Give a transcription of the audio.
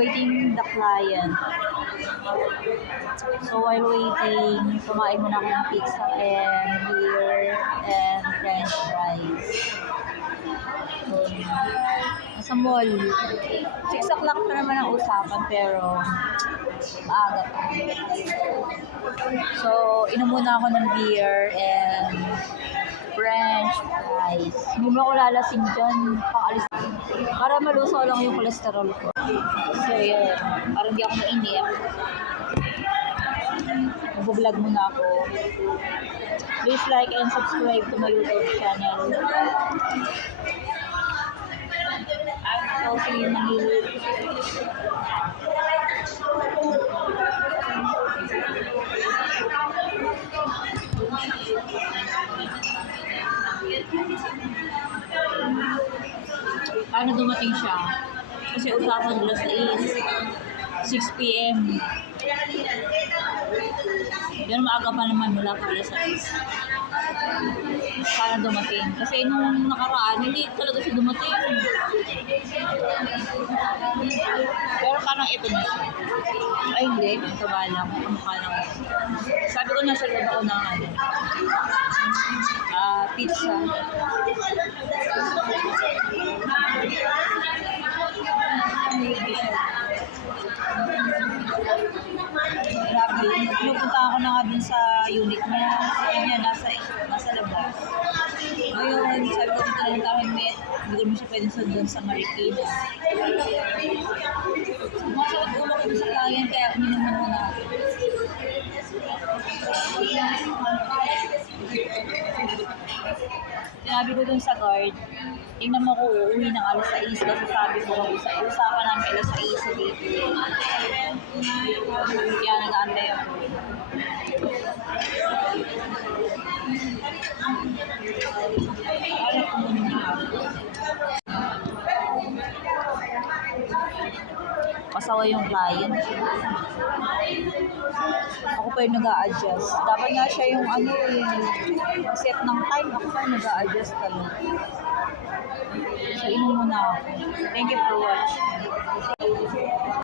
waiting the client. So while waiting, kumain muna ako ng pizza and beer and french fries. Sa mall. 6 o'clock pa naman ang usapan pero maaga pa. So, inom muna ako ng beer and french fries. Hindi mo ako lalasing dyan. Pang-alis. Para malusaw lang yung cholesterol ko. So, yun. Para hindi ako mainip. Mag-vlog muna ako. Please like and subscribe to my YouTube channel. Okay, mahirap. Paano dumating siya? Kasi usapan nila sa 6 p.m. Yan, maaga pa naman mula pala sa 6. Paano dumating? Kasi nung nakaraan, hindi talaga siya dumating. Pero parang ito na siya. Ay hindi, ito ba lang. Mukha lang. Sabi ko nasa loob ako ng pizza. Grabe, pupunta ako na nga dun sa unit niya. Kanya nasa labas. Ngayon, sabi ko dito lang tayo met. Hindi ko naman siya pwedeng sundan sa Marikina. Masakit ulo ko sa client kaya uminom na muna. Sinabi ko dun sa guard, tingnan mo ko uuwi ng alas 6 kasi sabi ko usapan namin alas 6 sa dito. Kaya nag-aantay ako. Pasawa yung client. Ako pa yung nag-a-adjust. Dapat nga siya yung set ng time. Ako pa yung nag-a-adjust talaga. So, inom muna ako. Thank you for watching.